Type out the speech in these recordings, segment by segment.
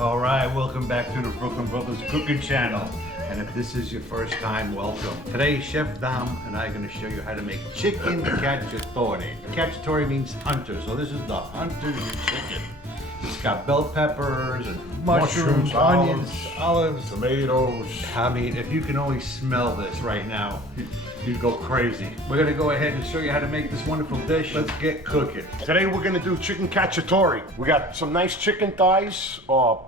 All right, welcome back to the Brooklyn Brothers Cooking Channel. And if this is your first time, welcome. Today, Chef Dom and I are going to show you how to make Chicken Cacciatori. Cacciatori means hunter, so this is the hunter's chicken. It's got bell peppers and mushrooms, onions, olives, tomatoes. I mean, if you can only smell this right now, you'd go crazy. We're gonna go ahead and show you how to make this wonderful dish. Let's get cooking. Today we're gonna do chicken cacciatori. We got some nice chicken thighs,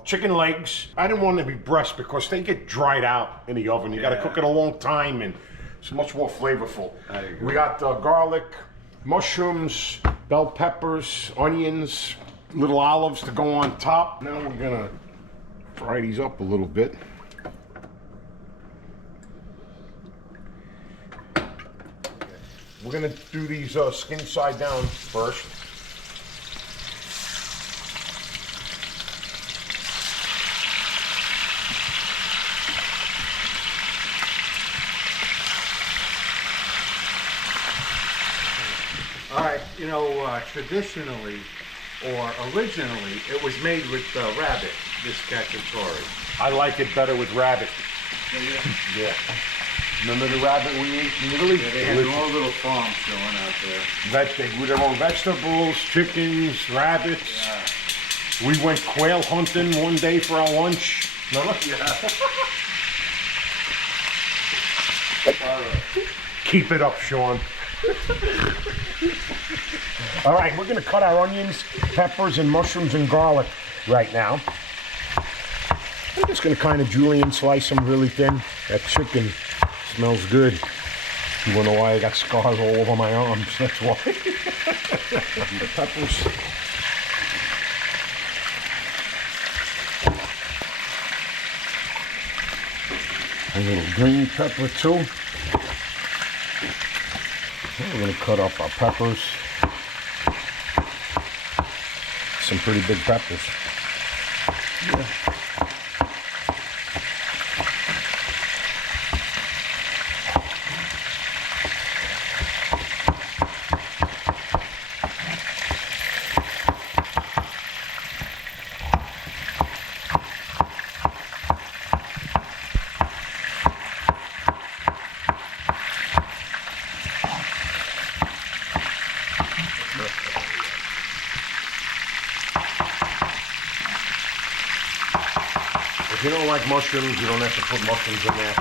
chicken legs. I didn't want them to be breast because they get dried out in the oven. You gotta cook it a long time and it's much more flavorful. We got garlic, mushrooms, bell peppers, onions, little olives to go on top. Now we're gonna fry these up a little bit. We're gonna do these skin side down first. All right, you know, traditionally or originally, it was made with rabbit, this cacciatori. I like it better with rabbit. Yeah. Remember the rabbit we ate in Italy? Yeah, they had their own little farms going out there. With their own vegetables, chickens, rabbits. Yeah. We went quail hunting one day for our lunch. Remember? Yeah. Keep it up, Sean. All right, we're gonna cut our onions, peppers, and mushrooms and garlic right now. I'm just gonna kind of julienne slice them really thin. That chicken smells good. You wanna know why I got scars all over my arms? That's why. The peppers. A little green pepper too. We're gonna cut up our peppers. Some pretty big peppers. Yeah. If you don't like mushrooms, you don't have to put mushrooms in there.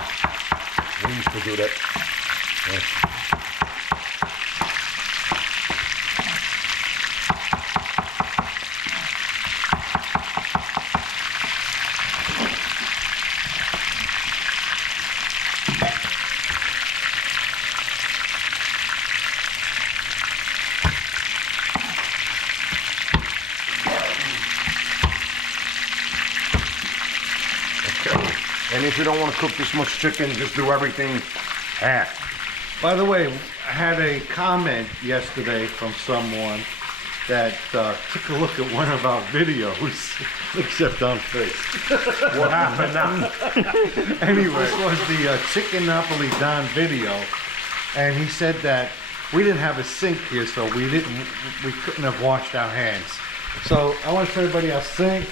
We used to do that. Yeah. And if you don't want to cook this much chicken, just do everything half. By the way, I had a comment yesterday from someone that took a look at one of our videos, except on face. What happened now? Anyway, this was the Chicken Napoli Don video, and he said that we didn't have a sink here, so we couldn't have washed our hands. So I want to show everybody our sink.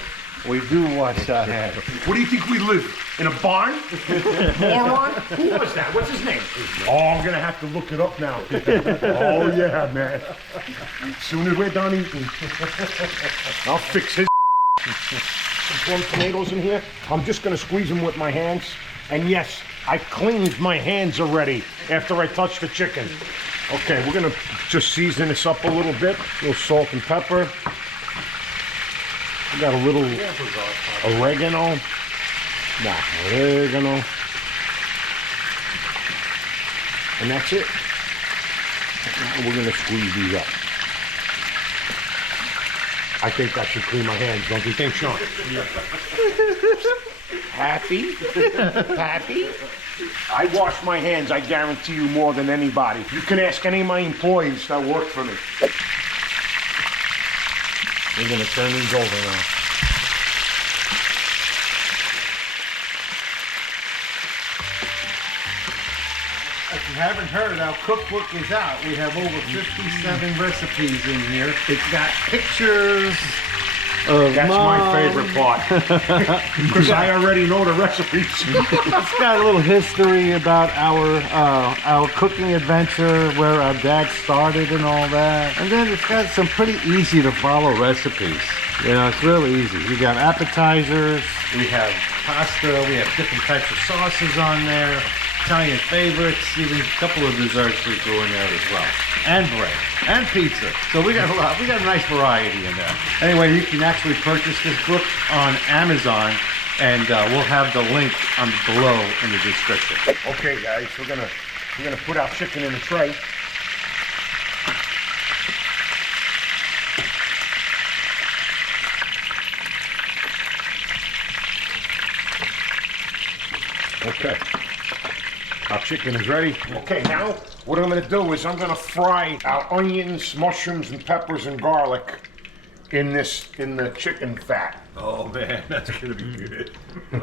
We do wash our hands. What do you think we live? In a barn? Moron? Who was that? What's his name? Oh, I'm gonna have to look it up now. Oh yeah, man. As soon as we're done eating, I'll fix his. Some plum tomatoes in here. I'm just gonna squeeze them with my hands. And yes, I cleaned my hands already after I touched the chicken. Okay, we're gonna just season this up a little bit. A little salt and pepper. We got a little oregano. Nah, oregano. And that's it. Now we're gonna squeeze these up. I think I should clean my hands, don't you think, Sean? Yeah. Happy? Happy? I wash my hands, I guarantee you, more than anybody. You can ask any of my employees that work for me. We're gonna turn these over now. If you haven't heard, our cookbook is out. We have over 57 recipes in here. It's got pictures of That's Mom. my favorite part. Because I already know the recipes. It's got a little history about our cooking adventure, where our dad started and all that. And then it's got some pretty easy to follow recipes. You know, it's really easy. You got appetizers, we have pasta, we have different types of sauces on there, Italian favorites, even a couple of desserts we threw in there as well. And bread, and pizza. So we got a nice variety in there. Anyway, you can actually purchase this book on Amazon, and we'll have the link below in the description. Okay, guys, we're gonna put our chicken in a tray. Okay, our chicken is ready. Okay, now what I'm gonna do is I'm gonna fry our onions, mushrooms, and peppers and garlic in the chicken fat. Oh man, that's gonna be good. Yeah.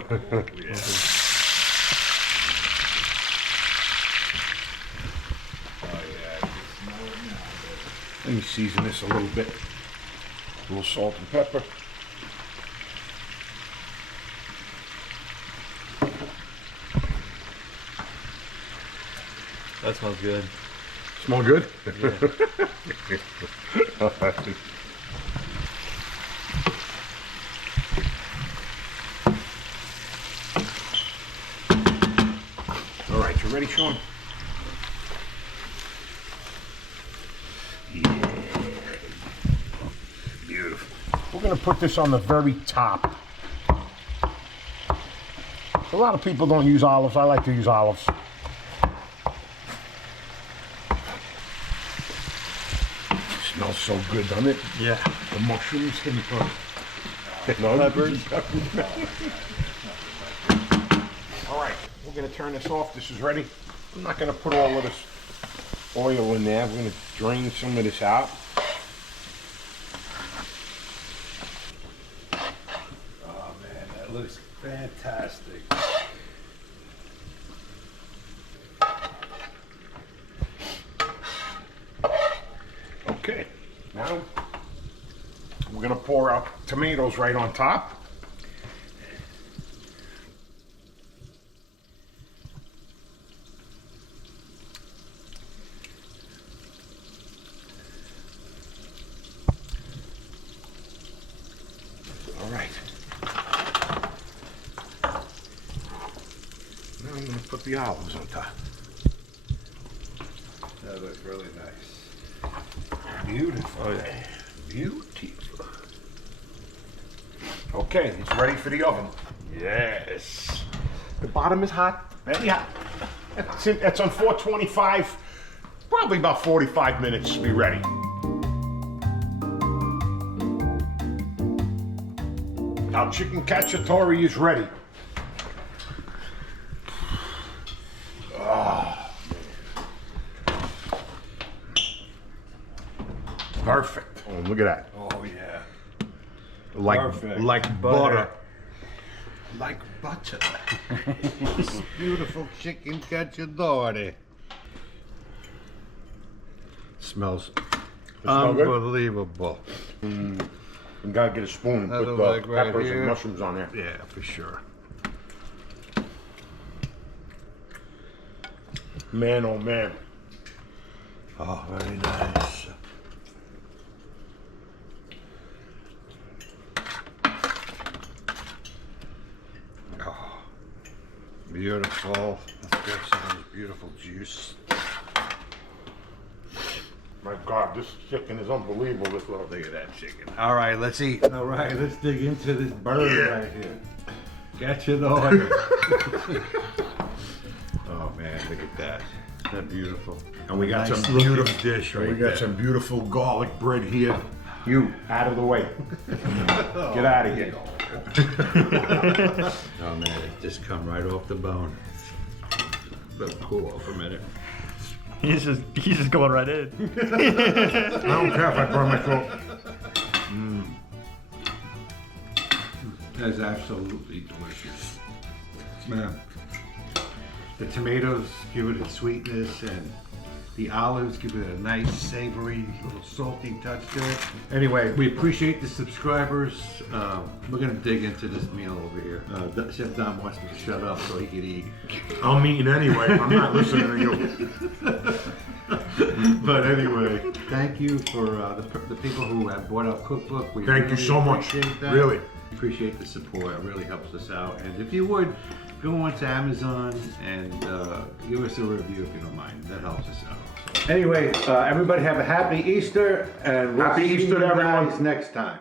Let me season this a little bit. A little salt and pepper. That smells good. Smell good? Yeah. All right, you ready, Sean? Yeah. Beautiful. We're gonna put this on the very top. A lot of people don't use olives. I like to use olives. Smells so good, doesn't it? Yeah. The mushrooms and the peppers. All right, we're gonna turn this off. This is ready. I'm not gonna put all of this oil in there. We're gonna drain some of this out. Oh man, that looks fantastic. Okay, now we're gonna pour our tomatoes right on top. All right. Now I'm gonna put the olives on top. That looks really nice. Beautiful. Oh yeah. Beautiful. Okay, it's ready for the oven. Yes. The bottom is hot, very hot. It's on 425, probably about 45 minutes to be ready. Our chicken cacciatori is ready. Perfect. Oh, look at that. Oh yeah. Like, Perfect. like butter. Like butter. Beautiful chicken cacciatori. Smells smell good? unbelievable. You gotta get a spoon and That put look the like right peppers here. and mushrooms on there. Yeah, for sure. Man, oh man. Oh, very nice. Oh, beautiful. Let's get some of this beautiful juice. My God, this chicken is unbelievable. This little Look at that chicken. All right, let's eat. All right, let's dig into this bird right here. Cacciatore. Oh man, look at that. Isn't that beautiful? And we got Nice some looking beautiful dish right We got there. some beautiful garlic bread here. You out of the way. Get out of here. Oh man, it just come right off the bone. Let it cool off a minute. He's just going right in. I don't care if I burn my throat. That's absolutely delicious. Man, the tomatoes give it its sweetness, and The olives give it a nice savory, little salty touch to it. Anyway, we appreciate the subscribers. We're gonna dig into this meal over here. Chef Dom wants me to shut up so he can eat. I'm eating anyway. I'm not listening to you. But anyway, thank you for the people who have bought our cookbook. We Thank you really so much. appreciate that. Really. Appreciate the support. It really helps us out. And if you would, go on to Amazon and give us a review if you don't mind. That helps us out also. Anyway, everybody have a happy Easter, and we'll Happy see Easter you to everyone. guys next time.